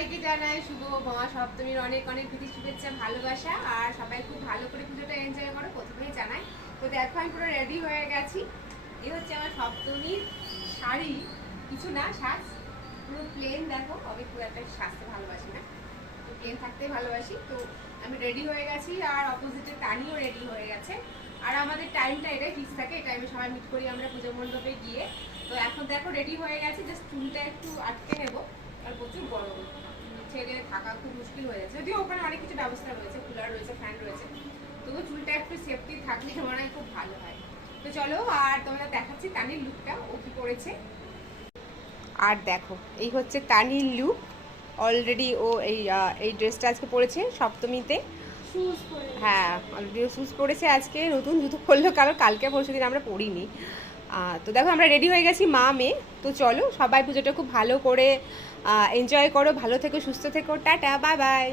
সবাইকে জানাই শুভ মহা সপ্তমীর অনেক অনেক প্রীতি শুভেচ্ছা ভালোবাসা। আর সবাই খুব ভালো করে পুজোটা এনজয় করো, প্রথমেই জানাই। তো দেখো আমি পুরো রেডি হয়ে গেছি। এই হচ্ছে আমার সপ্তমীর শাড়ি, কিছু না সাজ, পুরো প্লেন। দেখো আমি খুব একটা সাজতে ভালোবাসি না, তো প্লেন থাকতেই ভালোবাসি। তো আমি রেডি হয়ে গেছি, আর অপোজিটে তানিও রেডি হয়ে গেছে। আর আমাদের টাইমটা এটাই ফিক্স থাকে, এই টাইমে সবাই মিট করি আমরা পুজো মণ্ডপে গিয়ে। তো এখন দেখো রেডি হয়ে গেছে, জাস্ট চুলটা একটু আটকে নেবো। আর প্রচুর গরম, ছেড়ে থাকা খুব মুশকিল হয়ে যাচ্ছে, যদিও ওখানে অনেক কিছু ব্যবস্থা রয়েছে, কুলার রয়েছে, ফ্যান রয়েছে, তবু চুলটা একটু সেফটি থাকলে মনে হয় খুব ভালো হয়। তো চলো আর তোমাদের দেখাচ্ছি তানির লুকটা, ও কি করেছে। আর দেখো এই হচ্ছে তানির লুক। অলরেডি ও এই ড্রেসটা আজকে পরেছে সপ্তমীতে। হ্যাঁ, অলরেডি শুজ পরেছে আজকে, নতুন জুতো পরলো, কারণ কালকে পরশু দিন আমরা পরিনি। তো দেখো আমরা রেডি হয়ে গেছি মা মেয়ে। তো চলো সবাই পুজোটা খুব ভালো করে এনজয় করো, ভালো থেকো, সুস্থ থেকো, টাটা, বাই বাই।